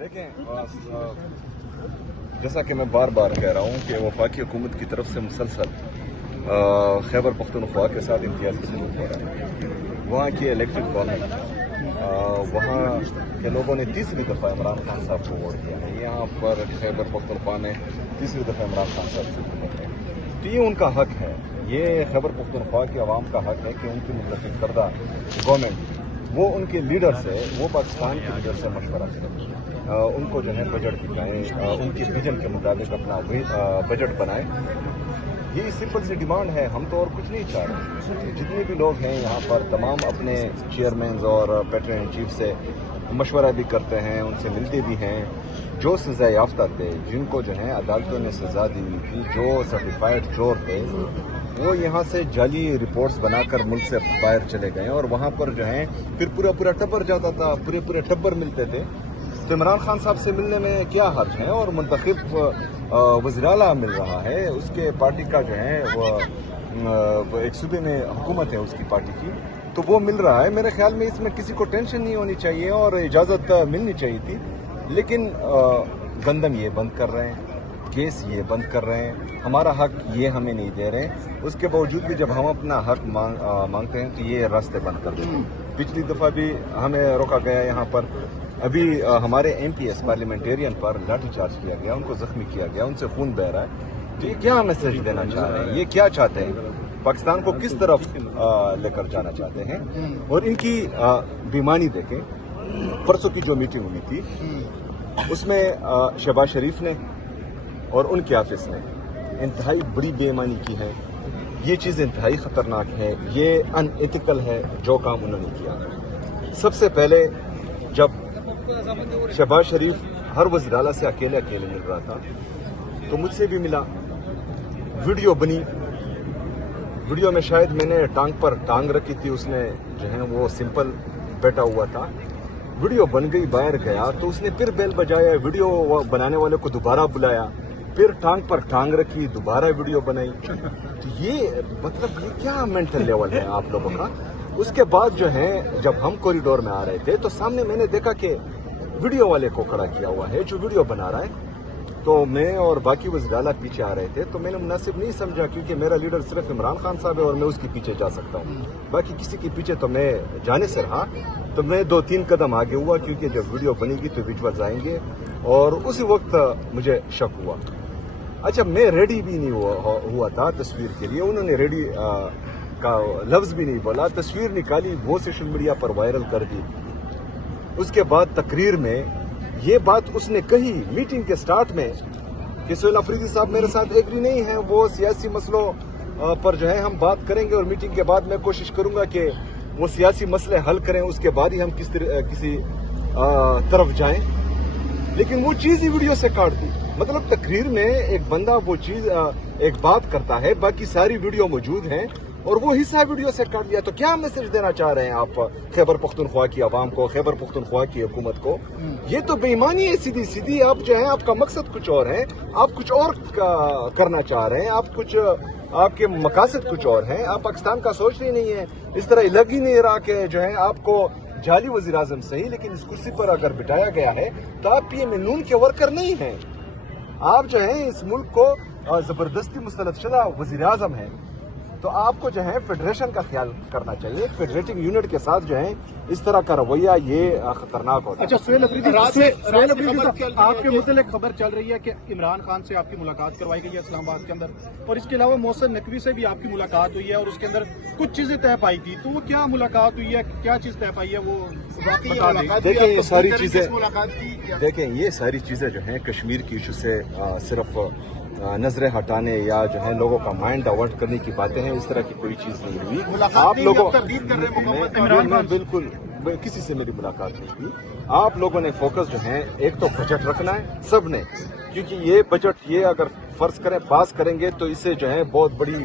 دیکھیں جیسا کہ میں بار بار کہہ رہا ہوں کہ وفاقی حکومت کی طرف سے مسلسل خیبر پختونخوا کے ساتھ امتیازی سلوک ہو رہا ہے. وہاں کی الیکٹڈ گورنمنٹ وہاں کے لوگوں نے تیسری دفعہ عمران خان صاحب کو ووٹ کیا ہے. یہاں پر خیبر پختونخوا میں تیسری دفعہ عمران خان صاحب سے ووٹ ہے تو یہ ان کا حق ہے. یہ خیبر پختونخوا کے عوام کا حق ہے کہ ان کی منتخب کردہ گورنمنٹ وہ ان کے لیڈر سے وہ پاکستان کے لیڈر سے مشورہ کریں, ان کو جو ہے بجٹ دکھائیں, ان کے ویژن کے مطابق اپنا بجٹ بنائیں. یہ سمپل سی ڈیمانڈ ہے, ہم تو اور کچھ نہیں چاہ رہے. جتنے بھی لوگ ہیں یہاں پر تمام اپنے چیئرمینز اور پیٹرن ان چیف سے مشورہ بھی کرتے ہیں, ان سے ملتے بھی ہیں. جو سزا یافتہ تھے, جن کو جو ہے عدالتوں نے سزا دی ہوئی تھی, جو سرٹیفائڈ چور تھے, وہ یہاں سے جعلی رپورٹس بنا کر ملک سے باہر چلے گئے اور وہاں پر جو ہے پھر پورا ٹبر جاتا تھا, پورے ٹبر ملتے تھے. تو عمران خان صاحب سے ملنے میں کیا حرج ہے؟ اور منتخب وزیر اعلیٰ مل رہا ہے, اس کے پارٹی کا جو ہے وہ ایک صوبے میں حکومت ہے اس کی پارٹی کی, تو وہ مل رہا ہے. میرے خیال میں اس میں کسی کو ٹینشن نہیں ہونی چاہیے اور اجازت ملنی چاہیے تھی. لیکن گندم یہ بند کر رہے ہیں, کیس یہ بند کر رہے ہیں, ہمارا حق یہ ہمیں نہیں دے رہے ہیں. اس کے باوجود بھی جب ہم اپنا حق مانگتے ہیں تو یہ راستے بند کر دیتے ہیں. پچھلی دفعہ بھی ہمیں روکا گیا یہاں پر, ابھی ہمارے ایم پی ایس پارلیمنٹیرین پر لاٹھی چارج کیا گیا, ان کو زخمی کیا گیا, ان سے خون بہہ رہا ہے. تو یہ کیا میسج دینا چاہ رہے ہیں؟ یہ کیا چاہتے ہیں؟ پاکستان کو کس طرف لے کر جانا چاہتے ہیں؟ اور ان کی بیمانی دیکھیں. پرسوں کی جو میٹنگ ہوئی تھی اس میں شہباز شریف نے اور ان کے آفس نے انتہائی بڑی بے ایمانی کی ہے. یہ چیز انتہائی خطرناک ہے, یہ ان ایتھیکل ہے جو کام انہوں نے کیا. سب سے پہلے جب شہباز شریف ہر وزیر اعلیٰ سے اکیلے مل رہا تھا تو مجھ سے بھی ملا, ویڈیو بنی. ویڈیو میں شاید میں نے ٹانگ پر ٹانگ رکھی تھی, اس نے جو ہے وہ سمپل بیٹھا ہوا تھا. ویڈیو بن گئی, باہر گیا تو اس نے پھر بیل بجایا, ویڈیو بنانے والے کو دوبارہ بلایا, پھر ٹانگ پر ٹانگ رکھی, دوبارہ ویڈیو بنائی. تو یہ مطلب یہ کیا مینٹل لیول ہے آپ لوگوں کا؟ اس کے بعد جو ہے جب ہم کوریڈور میں آ رہے تھے تو سامنے میں نے دیکھا کہ ویڈیو والے کو کھڑا کیا ہوا ہے جو ویڈیو بنا رہا ہے. تو میں اور باقی وزیر اعلیٰ پیچھے آ رہے تھے, تو میں نے مناسب نہیں سمجھا کیونکہ میرا لیڈر صرف عمران خان صاحب ہے اور میں اس کے پیچھے جا سکتا ہوں, باقی کسی کے پیچھے تو میں جانے سے رہا. تو میں 2-3 قدم آگے ہوا کیونکہ جب ویڈیو بنے گی تو ویژولز آئیں گے, اور اسی وقت مجھے شک ہوا. اچھا, میں ریڈی بھی نہیں ہوا تھا تصویر کے لیے, انہوں نے ریڈی کا لفظ بھی نہیں بولا, تصویر نکالی, وہ سوشل میڈیا پر وائرل کر دی. اس کے بعد تقریر میں یہ بات اس نے کہی میٹنگ کے سٹارٹ میں کہ سہیل افریدی صاحب میرے ساتھ ایگری نہیں ہیں, وہ سیاسی مسئلوں پر جو ہے ہم بات کریں گے اور میٹنگ کے بعد میں کوشش کروں گا کہ وہ سیاسی مسئلے حل کریں, اس کے بعد ہی ہم کسی طرف جائیں. لیکن وہ چیز ہی ویڈیو سے کاٹ دی. مطلب تقریر میں ایک بندہ وہ چیز ایک بات کرتا ہے, باقی ساری ویڈیو موجود ہیں اور وہ حصہ ویڈیو سے کاٹ لیا. تو کیا میسج دینا چاہ رہے ہیں آپ خیبر پختونخوا کی عوام کو, خیبر پختونخوا کی حکومت کو؟ یہ تو بے ایمانی ہے سیدھی. آپ جو ہے آپ کا مقصد کچھ اور ہے, آپ کچھ اور کرنا چاہ رہے ہیں, آپ کے مقاصد کچھ اور ہیں. آپ پاکستان کا سوچ رہی نہیں ہے. اس طرح لگ ہی نہیں رہا کہ جو ہے آپ کو جعلی وزیر اعظم صحیح, لیکن اس کرسی پر اگر بٹھایا گیا ہے تو آپ پی ایم نون کے ورکر نہیں ہیں. آپ جو ہیں اس ملک کو زبردستی مسلط شدہ وزیر اعظم ہیں. تو آپ کو جو ہے فیڈریشن کا خیال کرنا چاہیے. فیڈریٹنگ یونٹ کے ساتھ جو ہے اس طرح کا رویہ یہ خطرناک ہوتا ہے. اچھا, سہیل افریدی صاحب, آپ کے متعلق خبر چل رہی ہے کہ عمران خان سے آپ کی ملاقات کروائی گئی ہے اسلام آباد کے اندر, اور اس کے علاوہ محسن نقوی سے بھی آپ کی ملاقات ہوئی ہے اور اس کے اندر کچھ چیزیں طے پائی تھی. تو وہ کیا ملاقات ہوئی ہے, کیا چیز طے پائی ہے وہ دیکھیں یہ ساری چیزیں, دیکھیں یہ ساری چیزیں جو ہیں کشمیر کی ایشو سے صرف نظریں ہٹانے یا جو ہے لوگوں کا مائنڈ ڈائیورٹ کرنے کی باتیں ہیں. اس طرح کی کوئی چیز نہیں ہوئی. آپ لوگوں میں بالکل کسی سے میری ملاقات نہیں ہوئی. آپ لوگوں نے فوکس جو ہے ایک تو بجٹ رکھنا ہے سب نے, کیونکہ یہ بجٹ یہ اگر فرض کریں پاس کریں گے تو اس سے جو ہے بہت بڑی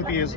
MPs।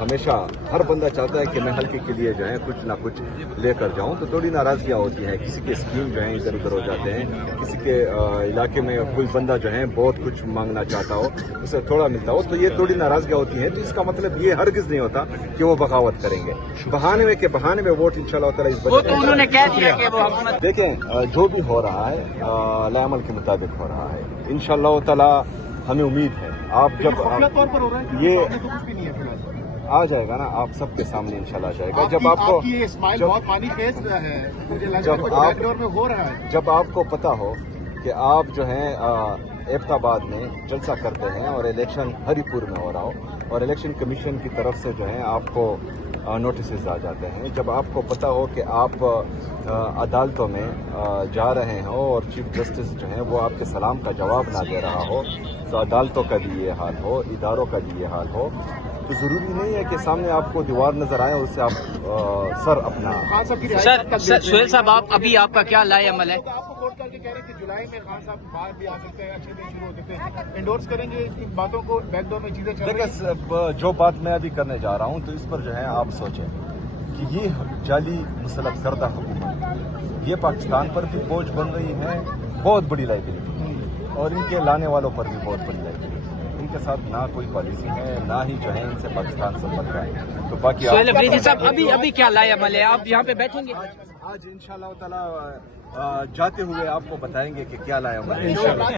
ہمیشہ ہر بندہ چاہتا ہے کہ میں حلقے کے لیے جو ہے کچھ نہ کچھ لے کر جاؤں، تو تھوڑی ناراضگیاں ہوتی ہیں، کسی کے اسکیم جو ہیں ادھر ادھر ہو جاتے ہیں، کسی کے علاقے میں کوئی بندہ جو ہے بہت کچھ مانگنا چاہتا ہو، اسے تھوڑا ملتا ہو، تو یہ تھوڑی ناراضگیاں ہوتی ہیں، تو اس کا مطلب یہ ہرگز نہیں ہوتا کہ وہ بغاوت کریں گے بہانے میں ووٹ انشاءاللہ تعالی اس وہ تو انہوں نے کہہ دیا کہ وہ حکومت دیکھیں جو بھی ہو رہا ہے لائے عمل کے مطابق ہو رہا ہے انشاءاللہ تعالی، ہمیں امید ہے آپ جب غفلت طور پر ہو رہا ہے، یہ تو کچھ بھی نہیں ہے فی الحال۔ آ جائے گا نا، آپ سب کے سامنے انشاءاللہ آ جائے گا جب آپ کو یہ اسمائل بہت پانی خیز ہے، مجھے لگ رہا ہے کچھ بیک ڈور میں ہو رہا ہے۔ جب آپ کو پتہ ہو کہ آپ جو ہیں ایبٹ آباد میں جلسہ کرتے ہیں اور الیکشن ہری پور میں ہو رہا ہو اور الیکشن کمیشن کی طرف سے جو ہے آپ کو نوٹسز آ جاتے ہیں، جب آپ کو پتہ ہو کہ آپ عدالتوں میں جا رہے ہو اور چیف جسٹس جو ہیں وہ آپ کے سلام کا جواب نہ دے رہا ہو، تو عدالتوں کا بھی یہ حال ہو، اداروں کا بھی یہ حال ہو، تو ضروری نہیں ہے کہ سامنے آپ کو دیوار نظر آئے اور اس سے آپ سر اپنا سر سہیل صاحب آپ کا کیا لائے عمل ہے؟ آپ کو کورٹ کر کے کہہ رہے ہیں کہ جولائی میں خان صاحب باہر بھی آ سکتے ہیں، اچھے دن شروع ہو سکتے ہیں، انڈورس کریں گے ان باتوں کو، بیک ڈور میں چیزیں چل رہی ہیں؟ دیکھیں جو بات میں ابھی کرنے جا رہا ہوں تو اس پر جو ہے آپ سوچیں کہ یہ جعلی مسلط کردہ حکومت یہ پاکستان پر بھی بوجھ بن رہی ہے، بہت بڑی لائبلٹی، اور ان کے لانے والوں پر بھی بہت بڑی لائبلٹی، ان کے ساتھ نہ کوئی پالیسی ہے، نہ ہی جو ہے ان سے پاکستان سمجھ رہا ہے، تو باقی سہیل افریدی صاحب ابھی کیا لائے عمل ہے؟ آپ یہاں پہ بیٹھیں گے؟ آج انشاءاللہ تعالی جاتے ہوئے آپ کو بتائیں گے کہ کیا لایا ہمارے